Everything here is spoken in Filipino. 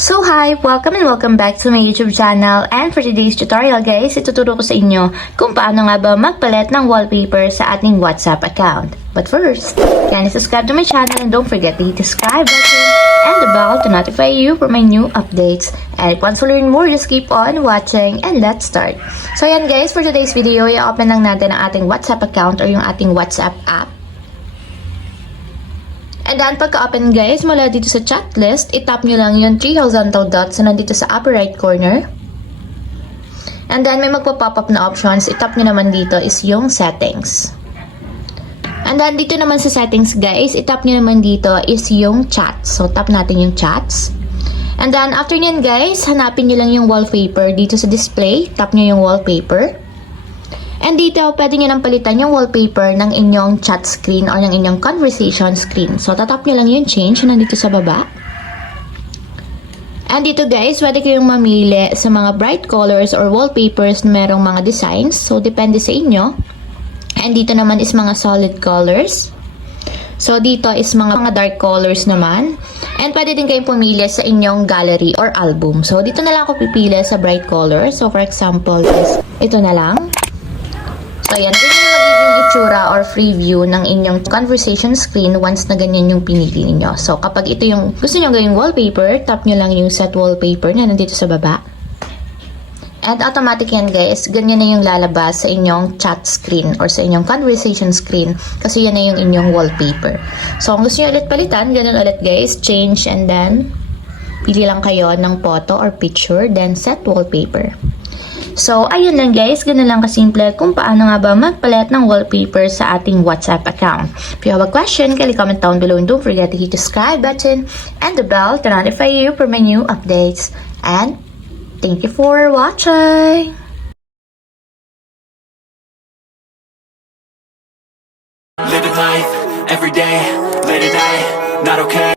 So hi! Welcome and welcome back to my YouTube channel, and for today's tutorial guys, ituturo ko sa inyo kung paano nga ba magpalit ng wallpaper sa ating WhatsApp account. But first, kindly subscribe to my channel and don't forget to hit the subscribe button and the bell to notify you for my new updates. And if you want to learn more, just keep on watching and let's start. So yan guys, for today's video, i-open lang natin ang ating WhatsApp account or yung ating WhatsApp app. And then, pagka-open guys, mula dito sa chat list, itap nyo lang yung 3 horizontal dots na nandito sa upper right corner. And then, may magpa-pop up na options. Itap nyo naman dito is yung settings. And then, dito naman sa settings guys, itap nyo naman dito is yung chat. So, tap natin yung chats. And then, after nyan guys, hanapin nyo lang yung wallpaper dito sa display. Tap nyo yung wallpaper. And dito, pwede nyo nang palitan yung wallpaper ng inyong chat screen o ng inyong conversation screen. So, tatap nyo lang yung change na nandito sa baba. And dito guys, pwede kayong mamili sa mga bright colors or wallpapers na merong mga designs. So, depende sa inyo. And dito naman is mga solid colors. So, dito is mga dark colors naman. And pwede din kayong pumili sa inyong gallery or album. So, dito na lang ako pipili sa bright colors. So, for example, is ito na lang. So, yan. Ganyan yung magiging itsura or preview ng inyong conversation screen once na ganyan yung pinili niyo. So, kapag ito yung gusto nyo gawing wallpaper, tap nyo lang yung set wallpaper na nandito sa baba. And automatic yan guys, ganyan na yung lalabas sa inyong chat screen or sa inyong conversation screen kasi yan na yung inyong wallpaper. So, kung gusto nyo ulit palitan, ganun ulit guys, change and then pili lang kayo ng photo or picture, then set wallpaper. So, ayun lang guys, ganun lang kasimple kung paano nga ba magpalit ng wallpaper sa ating WhatsApp account. If you have a question, kindly comment down below and don't forget to hit the subscribe button and the bell to notify you for my new updates. And thank you for watching! Living life, every day, late at night, not okay.